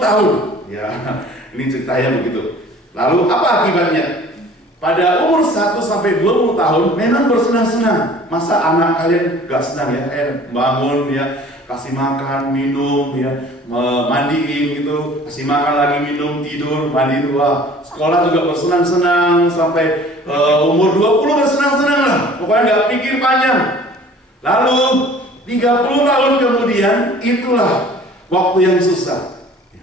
tahun. Ya, ini ceritanya begitu. Lalu apa akibatnya? Pada umur 1 sampai 20 tahun memang bersenang-senang. Masa anak kalian gak senang ya? Bangun ya, kasih makan, minum ya, mandiin gitu, kasih makan lagi, minum, tidur, mandi dua. Sekolah juga bersenang-senang sampai umur 20 bersenang-senang lah. Pokoknya gak pikir panjang. Lalu 30 tahun kemudian itulah waktu yang susah.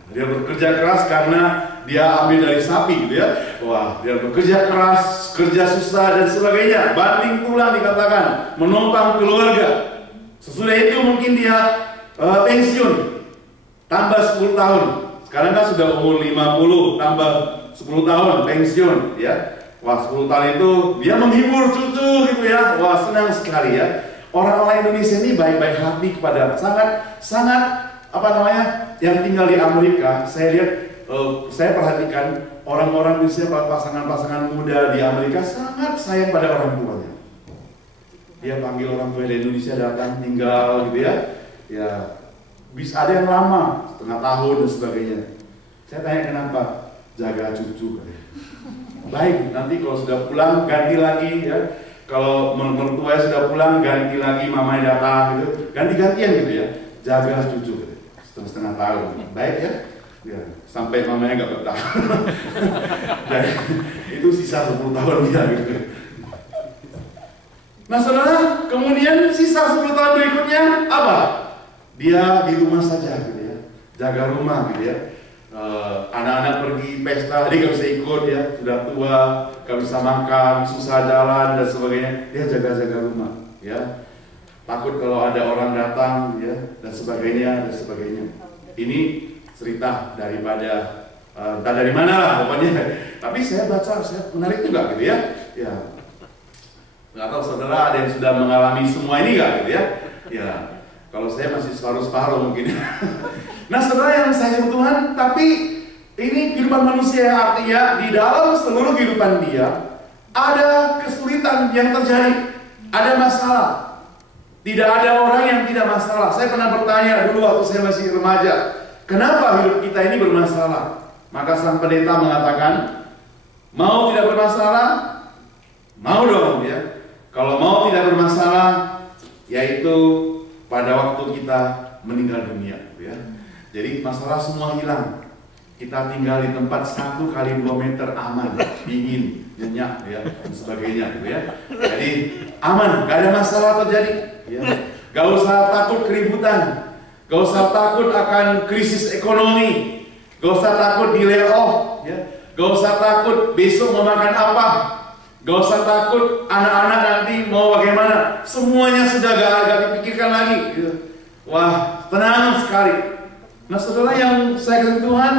Dia bekerja keras karena dia ambil dari sapi gitu ya. Wah, dia bekerja keras, kerja susah dan sebagainya. Banting tulang dikatakan, menopang keluarga. Sesudah itu mungkin dia pensiun, tambah 10 tahun. Sekarang kan sudah umur 50, tambah 10 tahun pensiun ya. Wah, 10 tahun itu dia menghibur cucu gitu ya. Wah, senang sekali ya. Orang-orang Indonesia ini baik-baik hati kepada sangat yang tinggal di Amerika. Saya lihat, saya perhatikan orang-orang Indonesia, pasangan-pasangan muda di Amerika sangat sayang pada orang tuanya. Dia panggil orang tua dari Indonesia datang tinggal gitu ya. Ya, bisa ada yang lama, setengah tahun dan sebagainya. Saya tanya kenapa? Jaga cucu katanya. Baik, nanti kalau sudah pulang ganti lagi ya. Kalau mertua sudah pulang ganti lagi, mamanya datang gitu. Ganti-gantian gitu ya. Jaga cucu gitu. Setengah tahun. Baik ya. Ya, sampai mamanya nggak betah. Jadi itu sisa 10 tahun dia gitu. Nah saudara, kemudian sisa 10 tahun berikutnya apa? Dia di rumah saja gitu ya, jaga rumah gitu ya. Anak-anak pergi pesta, dia nggak bisa ikut ya, sudah tua, nggak bisa makan, susah jalan dan sebagainya. Dia jaga-jaga rumah ya. Takut kalau ada orang datang ya, dan sebagainya. Ini cerita daripada entah dari mana lah pokoknya. Tapi saya baca, saya menarik juga gitu ya. Ya. Nggak tahu saudara ada yang sudah mengalami semua ini nggak gitu ya? Ya, kalau saya masih separuh-separuh mungkin. Nah saudara yang saya Tuhan, tapi ini kehidupan manusia artinya di dalam seluruh kehidupan dia ada kesulitan yang terjadi, ada masalah. Tidak ada orang yang tidak masalah. Saya pernah bertanya dulu waktu saya masih remaja, kenapa hidup kita ini bermasalah? Maka sang pendeta mengatakan, mau tidak bermasalah? Mau dong ya. Kalau mau tidak bermasalah, yaitu pada waktu kita meninggal dunia, ya. Jadi masalah semua hilang. Kita tinggal di tempat 1 kali 2 meter aman, dingin, nyenyak, ya, dan sebagainya, gitu ya. Jadi aman, gak ada masalah terjadi. Ya. Gak usah takut keributan, gak usah takut akan krisis ekonomi, gak usah takut di layoff, ya. Gak usah takut besok mau makan apa. Gak usah takut anak-anak nanti mau bagaimana. Semuanya sudah gak dipikirkan lagi gitu. Wah, tenang sekali. Nah saudara yang saya kasih Tuhan,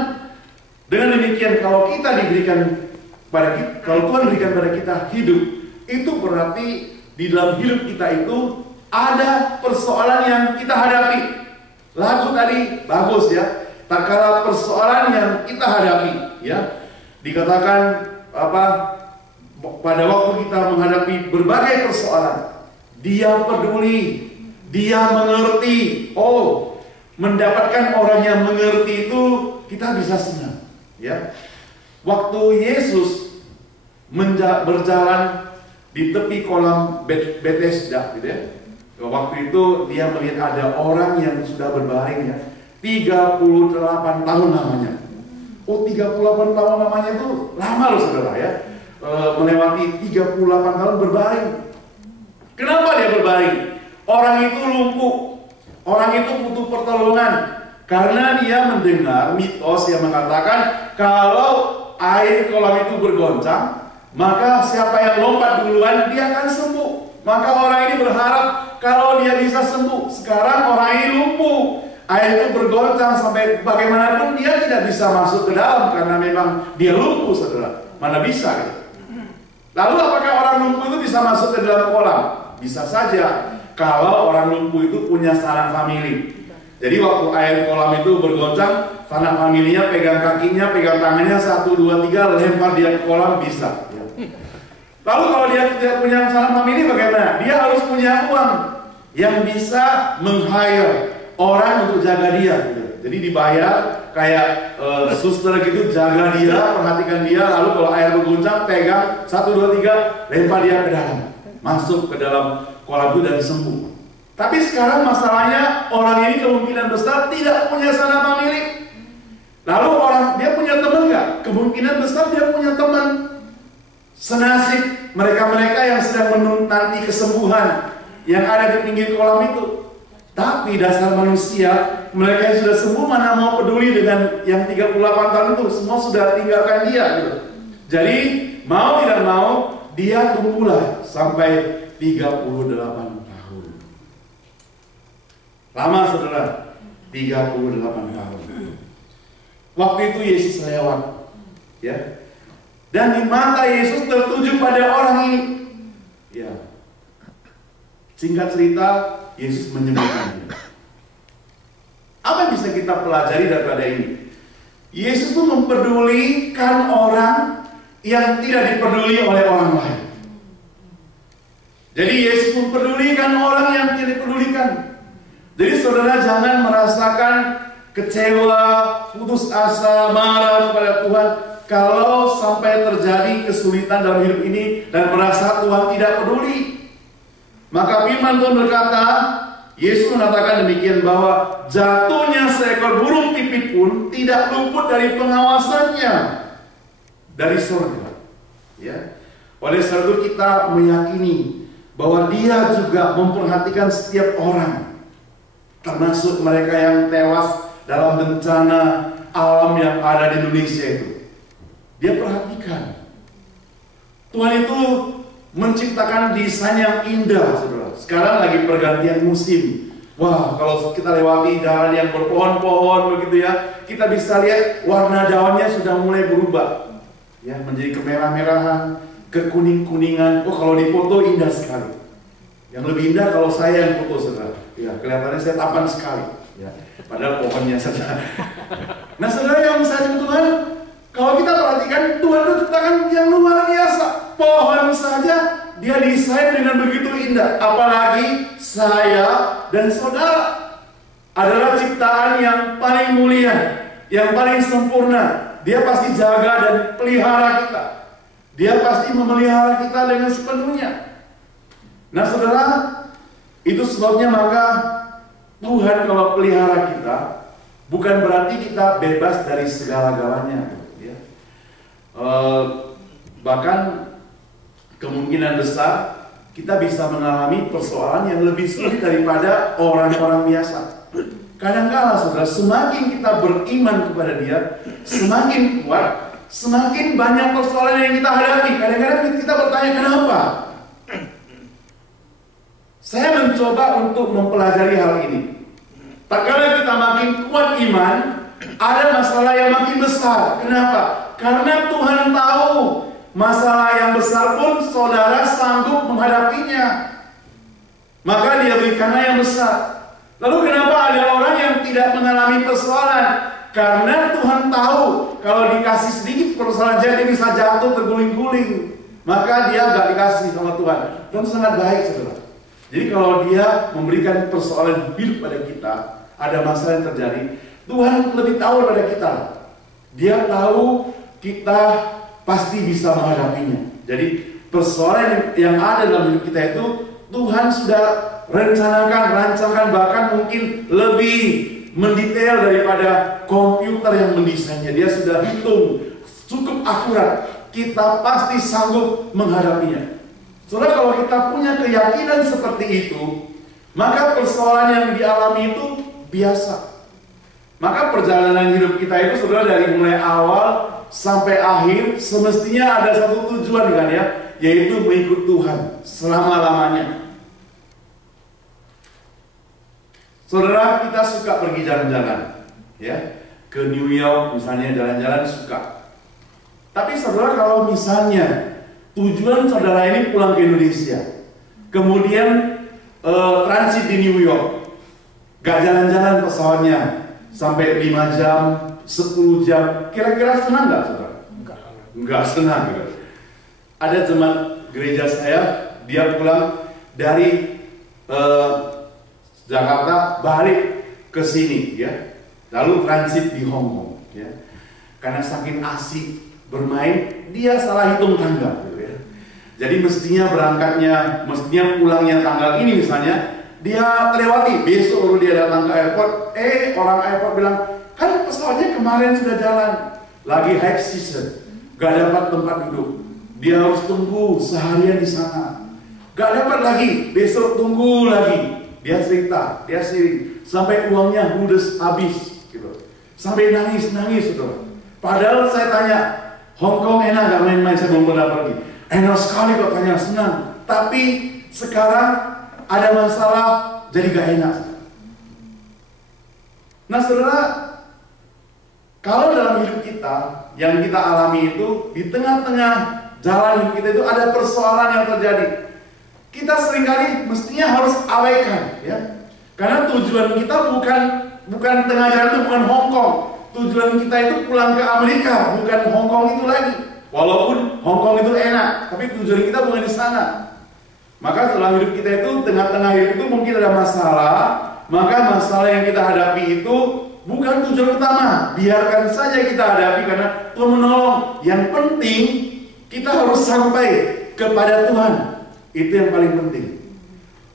dengan demikian kalau kita diberikan pada kita, kalau Tuhan berikan pada kita hidup, itu berarti di dalam hidup kita itu ada persoalan yang kita hadapi. Lagu tadi bagus ya. Tak kala persoalan yang kita hadapi, ya. Dikatakan apa? Pada waktu kita menghadapi berbagai persoalan, Dia peduli, Dia mengerti. Oh, mendapatkan orang yang mengerti itu kita bisa senang, ya. Waktu Yesus berjalan di tepi kolam Bethesda, gitu ya. Waktu itu dia melihat ada orang yang sudah berbaring, ya. 38 tahun namanya. Oh, 38 tahun namanya itu lama loh saudara ya. Melewati 38 tahun berbaring. Kenapa dia berbaring? Orang itu lumpuh, orang itu butuh pertolongan karena dia mendengar mitos yang mengatakan kalau air kolam itu bergoncang, maka siapa yang lompat duluan dia akan sembuh. Maka orang ini berharap kalau dia bisa sembuh. Sekarang orang ini lumpuh, air itu bergoncang sampai bagaimanapun dia tidak bisa masuk ke dalam karena memang dia lumpuh, saudara. Mana bisa gitu. Lalu apakah orang lumpuh itu bisa masuk ke dalam kolam? Bisa saja kalau orang lumpuh itu punya sanak famili. Jadi waktu air kolam itu bergoncang, sanak familinya pegang kakinya, pegang tangannya 1, 2, 3, lempar dia ke kolam, bisa. Ya. Lalu kalau dia tidak punya sanak famili bagaimana? Dia harus punya uang yang bisa meng-hire orang untuk jaga dia gitu. Jadi dibayar kayak suster gitu, jaga dia, perhatikan dia, lalu kalau air berguncang pegang 1, 2, 3, lempar dia ke dalam, masuk ke dalam kolam itu dan sembuh. Tapi sekarang masalahnya orang ini kemungkinan besar tidak punya sanak famili. Lalu dia punya teman nggak? Kemungkinan besar dia punya teman senasib mereka-mereka yang sedang menanti kesembuhan yang ada di pinggir kolam itu. Tapi dasar manusia, mereka yang sudah sembuh mana mau peduli dengan yang 38 tahun itu, semua sudah tinggalkan dia gitu. Jadi mau tidak mau dia tunggulah sampai 38 tahun. Lama saudara, 38 tahun. Waktu itu Yesus lewat, ya. Dan di mata Yesus tertuju pada orang ini. Ya. Singkat cerita, Yesus menyembuhkan dia. Apa yang bisa kita pelajari daripada ini? Yesus itu mempedulikan orang yang tidak dipeduli oleh orang lain. Jadi Yesus mempedulikan orang yang tidak dipedulikan. Jadi saudara jangan merasakan kecewa, putus asa, marah kepada Tuhan kalau sampai terjadi kesulitan dalam hidup ini dan merasa Tuhan tidak peduli. Maka firman Tuhan berkata, Yesus mengatakan demikian bahwa jatuhnya seekor burung pipit pun tidak luput dari pengawasannya dari surga. Ya. Oleh sebab itu kita meyakini bahwa Dia juga memperhatikan setiap orang, termasuk mereka yang tewas dalam bencana alam yang ada di Indonesia itu. Dia perhatikan. Tuhan itu menciptakan desain yang indah, saudara. Sekarang lagi pergantian musim. Wah, kalau kita lewati jalan yang berpohon-pohon begitu ya, kita bisa lihat warna daunnya sudah mulai berubah, ya, menjadi kemerah-merahan, kekuning-kuningan. Oh, kalau difoto indah sekali. Yang lebih indah kalau saya yang foto, saudara. Ya, kelihatannya saya tampan sekali. Ya, padahal pohonnya saja. Nah, saudara yang saya Tuhan, kalau kita perhatikan Tuhan itu ciptakan yang luar biasa. Pohon saja Dia desain dengan begitu indah. Apalagi saya dan saudara adalah ciptaan yang paling mulia, yang paling sempurna. Dia pasti jaga dan pelihara kita. Dia pasti memelihara kita dengan sepenuhnya. Nah saudara, itu sebabnya maka Tuhan kalau pelihara kita, bukan berarti kita bebas dari segala-galanya. Ya. Bahkan kemungkinan besar kita bisa mengalami persoalan yang lebih sulit daripada orang-orang biasa. Kadang-kala saudara, semakin kita beriman kepada Dia, semakin kuat, semakin banyak persoalan yang kita hadapi. Kadang-kadang kita bertanya kenapa? Saya mencoba untuk mempelajari hal ini. Tak kala kita makin kuat iman, ada masalah yang makin besar. Kenapa? Karena Tuhan tahu masalah yang besar pun saudara sanggup menghadapinya. Maka Dia berikanlah yang besar. Lalu kenapa ada orang yang tidak mengalami persoalan? Karena Tuhan tahu kalau dikasih sedikit persoalan dia bisa jatuh terguling-guling. Maka dia gak dikasih sama Tuhan. Tuhan sangat baik saudara. Jadi kalau Dia memberikan persoalan hidup pada kita, ada masalah yang terjadi, Tuhan lebih tahu daripada kita. Dia tahu kita pasti bisa menghadapinya. Jadi persoalan yang ada dalam hidup kita itu Tuhan sudah rancangkan, bahkan mungkin lebih mendetail daripada komputer yang mendesainnya. Dia sudah hitung cukup akurat. Kita pasti sanggup menghadapinya. Soalnya kalau kita punya keyakinan seperti itu, maka persoalan yang dialami itu biasa. Maka perjalanan hidup kita itu saudara dari mulai awal sampai akhir semestinya ada satu tujuan kan ya, yaitu mengikut Tuhan selama-lamanya. Saudara, kita suka pergi jalan-jalan, ya, ke New York misalnya, jalan-jalan suka. Tapi saudara, kalau misalnya tujuan saudara ini pulang ke Indonesia, kemudian transit di New York, gak jalan-jalan pesawatnya sampai 5 jam, 10 jam, kira-kira senang gak saudara? Enggak senang. Ada jemaat gereja saya, dia pulang dari Jakarta balik ke sini ya. Lalu transit di Hong Kong ya. Karena saking asik bermain, dia salah hitung tanggal gitu ya. Jadi mestinya pulangnya tanggal ini misalnya, dia terlewati, besok baru dia datang ke airport. Orang airport bilang, kan pesawatnya kemarin sudah jalan, lagi high season, gak dapat tempat duduk. Dia harus tunggu seharian di sana, gak dapat lagi, besok tunggu lagi. Dia cerita, dia sharing, sampai uangnya ludes habis gitu. Sampai nangis gitu. Padahal saya tanya, Hong Kong enak gak main-main? Saya belum pernah pergi. Enak sekali kok, tanya, senang. Tapi sekarang ada masalah, jadi gak enak. Nah saudara, kalau dalam hidup kita, yang kita alami itu, di tengah-tengah jalan hidup kita itu ada persoalan yang terjadi. Kita seringkali mestinya harus abaikan ya. Karena tujuan kita bukan tengah jalan itu, bukan Hong Kong. Tujuan kita itu pulang ke Amerika, bukan Hong Kong itu lagi. Walaupun Hong Kong itu enak, tapi tujuan kita bukan di sana. Maka dalam hidup kita itu, tengah-tengah hidup itu mungkin ada masalah. Maka masalah yang kita hadapi itu bukan tujuan utama. Biarkan saja kita hadapi karena Tuhan menolong. Yang penting kita harus sampai kepada Tuhan. Itu yang paling penting.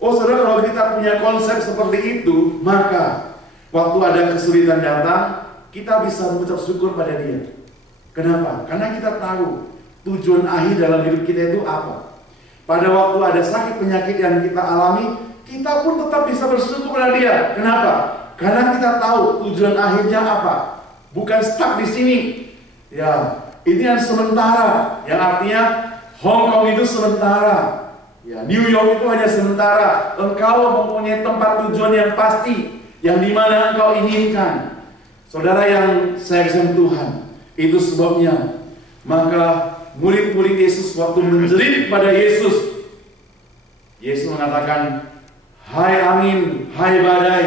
Oh saudara, kalau kita punya konsep seperti itu, maka waktu ada kesulitan datang, kita bisa mengucap syukur pada Dia. Kenapa? Karena kita tahu tujuan akhir dalam hidup kita itu apa. Pada waktu ada sakit penyakit yang kita alami, kita pun tetap bisa bersyukur pada Dia. Kenapa? Karena kita tahu tujuan akhirnya apa. Bukan stuck di sini. Ya, ini yang sementara. Yang artinya Hong Kong itu sementara. Ya, New York itu hanya sementara. Engkau mempunyai tempat tujuan yang pasti, yang dimana engkau inginkan. Saudara yang saya kasih Tuhan, itu sebabnya maka murid-murid Yesus waktu menjerit pada Yesus, Yesus mengatakan, hai angin, hai badai,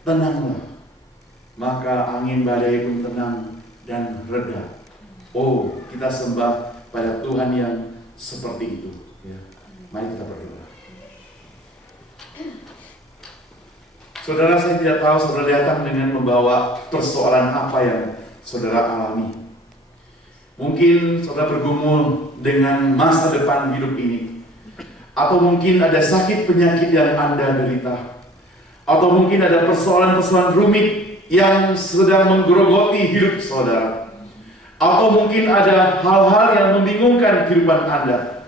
tenanglah. Maka angin badai pun tenang dan reda. Oh, kita sembah pada Tuhan yang seperti itu ya. Mari kita berdoa. Saudara, saya tidak tahu saudara datang dengan membawa persoalan apa yang saudara alami. Mungkin saudara bergumul dengan masa depan hidup ini. Atau mungkin ada sakit penyakit yang Anda derita. Atau mungkin ada persoalan-persoalan rumit yang sedang menggerogoti hidup saudara. Atau mungkin ada hal-hal yang membingungkan kehidupan Anda.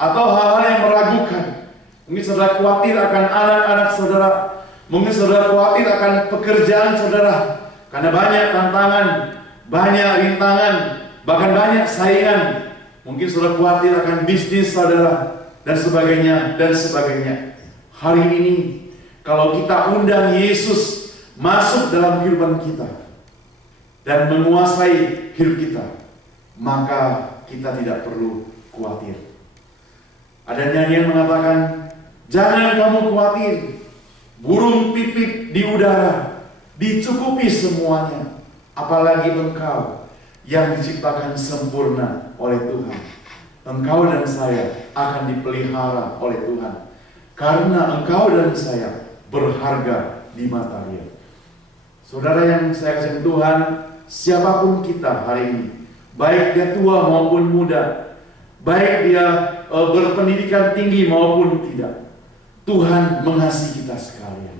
Atau hal-hal yang meragukan. Mungkin saudara khawatir akan anak-anak saudara. Mungkin saudara khawatir akan pekerjaan saudara. Karena banyak tantangan, banyak rintangan, bahkan banyak saingan. Mungkin saudara khawatir akan bisnis saudara, dan sebagainya, dan sebagainya. Hari ini, kalau kita undang Yesus masuk dalam kehidupan kita dan menguasai hidup kita, maka kita tidak perlu khawatir. Ada nyanyian mengatakan, jangan kamu khawatir, burung pipit di udara, dicukupi semuanya, apalagi engkau yang diciptakan sempurna oleh Tuhan. Engkau dan saya akan dipelihara oleh Tuhan, karena engkau dan saya berharga di mata Dia. Saudara yang saya kasih Tuhan, siapapun kita hari ini, baik dia tua maupun muda, baik dia berpendidikan tinggi maupun tidak, Tuhan mengasihi kita sekalian.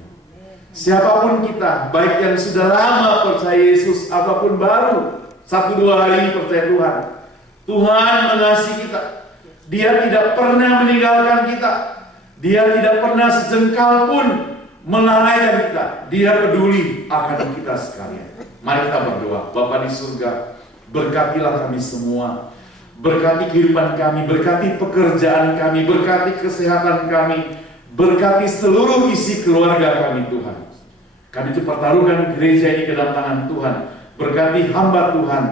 Siapapun kita, baik yang sudah lama percaya Yesus ataupun baru 1-2 hari percaya Tuhan, Tuhan mengasihi kita. Dia tidak pernah meninggalkan kita. Dia tidak pernah sejengkal pun melalaikan kita. Dia peduli akan kita sekalian. Mari kita berdoa. Bapa di surga, berkatilah kami semua. Berkati kehidupan kami, berkati pekerjaan kami, berkati kesehatan kami, berkati seluruh isi keluarga kami Tuhan. Kami pertaruhkan gereja ini ke dalam tangan Tuhan. Berkati hamba Tuhan,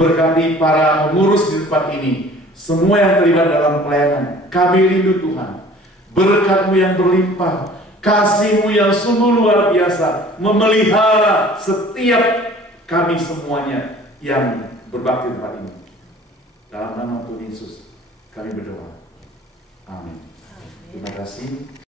berkati para pengurus di tempat ini, semua yang terlibat dalam pelayanan. Kami rindu Tuhan, berkat-Mu yang berlimpah, kasih-Mu yang sungguh luar biasa, memelihara setiap kami semuanya yang berbakti di tempat ini. Dalam nama Tuhan Yesus kami berdoa. Amin. Terima kasih.